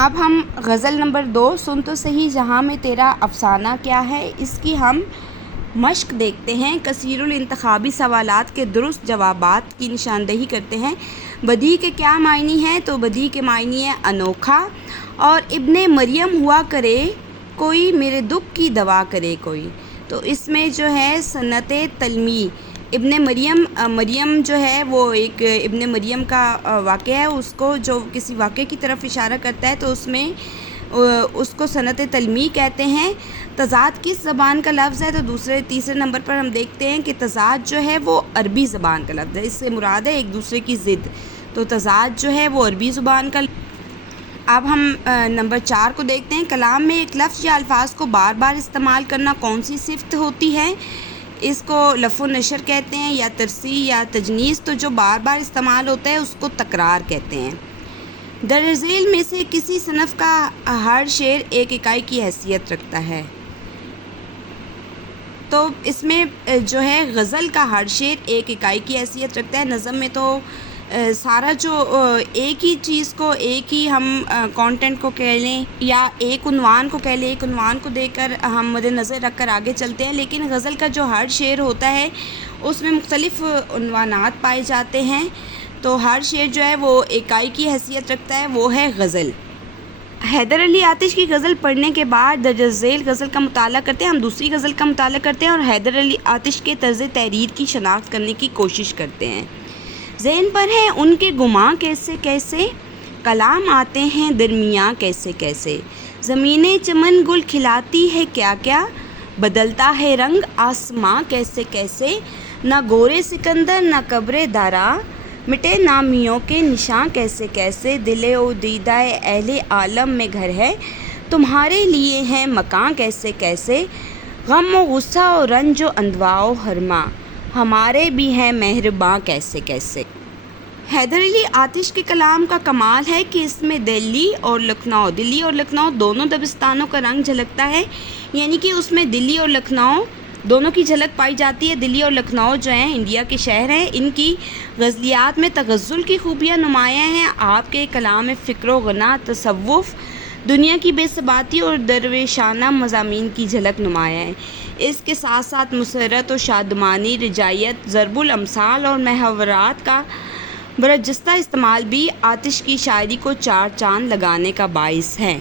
اب ہم غزل نمبر 2 سن تو صحیح جہاں میں تیرا افسانہ کیا ہے، اس کی ہم مشق دیکھتے ہیں۔ کثیر الانتخابی سوالات کے درست جوابات کی نشاندہی کرتے ہیں۔ بدیع کے کیا معنی ہیں؟ تو بدیع کے معنی ہے انوکھا، اور ابن مریم ہوا کرے کوئی، میرے دکھ کی دوا کرے کوئی۔ تو اس میں جو ہے صنعت تلمیع، ابن مریم جو ہے وہ ایک ابن مریم کا واقعہ ہے، اس کو جو کسی واقعے کی طرف اشارہ کرتا ہے تو اس میں اس کو صنعت تلمیع کہتے ہیں۔ تضاد کس زبان کا لفظ ہے؟ تو تیسرے نمبر پر ہم دیکھتے ہیں کہ تضاد جو ہے وہ عربی زبان کا لفظ ہے، اس سے مراد ہے ایک دوسرے کی ضد، تو تضاد جو ہے وہ عربی زبان کا۔ اب ہم نمبر 4 کو دیکھتے ہیں۔ کلام میں ایک لفظ یا الفاظ کو بار بار استعمال کرنا کون سی صفت ہوتی ہے؟ اس کو لف و نشر کہتے ہیں، یا ترصیع یا تجنیس، تو جو بار بار استعمال ہوتا ہے اس کو تکرار کہتے ہیں۔ درج ذیل میں سے کسی صنف کا ہر شعر ایک اکائی کی حیثیت رکھتا ہے؟ تو اس میں جو ہے غزل کا ہر شعر ایک اکائی کی حیثیت رکھتا ہے۔ نظم میں تو سارا جو ایک ہی چیز کو، ایک ہی ہم کانٹینٹ کو کہہ لیں یا ایک عنوان کو کہہ لیں، ایک عنوان کو دے کر ہم مد نظر رکھ کر آگے چلتے ہیں، لیکن غزل کا جو ہر شعر ہوتا ہے اس میں مختلف عنوانات پائے جاتے ہیں، تو ہر شعر جو ہے وہ اکائی کی حیثیت رکھتا ہے، وہ ہے غزل۔ حیدر علی آتش کی غزل پڑھنے کے بعد درج ذیل غزل کا مطالعہ کرتے ہیں، ہم دوسری غزل کا مطالعہ کرتے ہیں اور حیدر علی آتش کے طرز تحریر کی شناخت کرنے کی کوشش کرتے ہیں۔ ذہن پر ہیں ان کے گماں کیسے کیسے، کلام آتے ہیں درمیاں کیسے کیسے، زمین چمن گل کھلاتی ہے کیا کیا، بدلتا ہے رنگ آسماں کیسے کیسے، نہ گورے سکندر نہ قبر دارا، مٹے نامیوں کے نشاں کیسے کیسے، دل و دیدہ اہل عالم میں گھر ہے، تمہارے لیے ہے مکاں کیسے کیسے، غم و غصہ و رنج و اندواء و حرماں، ہمارے بھی ہیں مہرباں کیسے کیسے۔ حیدر علی آتش کے کلام کا کمال ہے کہ اس میں دلی اور لکھنؤ دونوں دبستانوں کا رنگ جھلکتا ہے، یعنی کہ اس میں دلی اور لکھنؤ دونوں کی جھلک پائی جاتی ہے۔ دلی اور لکھنؤ جو ہیں انڈیا کے شہر ہیں، ان کی غزلیات میں تغزل کی خوبیاں نمایاں ہیں۔ آپ کے کلام میں فکر و غنا، تصوف، دنیا کی بے ثباتی اور درویشانہ مضامین کی جھلک نمایاں ہے۔ اس کے ساتھ ساتھ مسرت و شادمانی، رجائیت، ضرب الامثال اور محاورات کا برجستہ استعمال بھی آتش کی شاعری کو چار چاند لگانے کا باعث ہے۔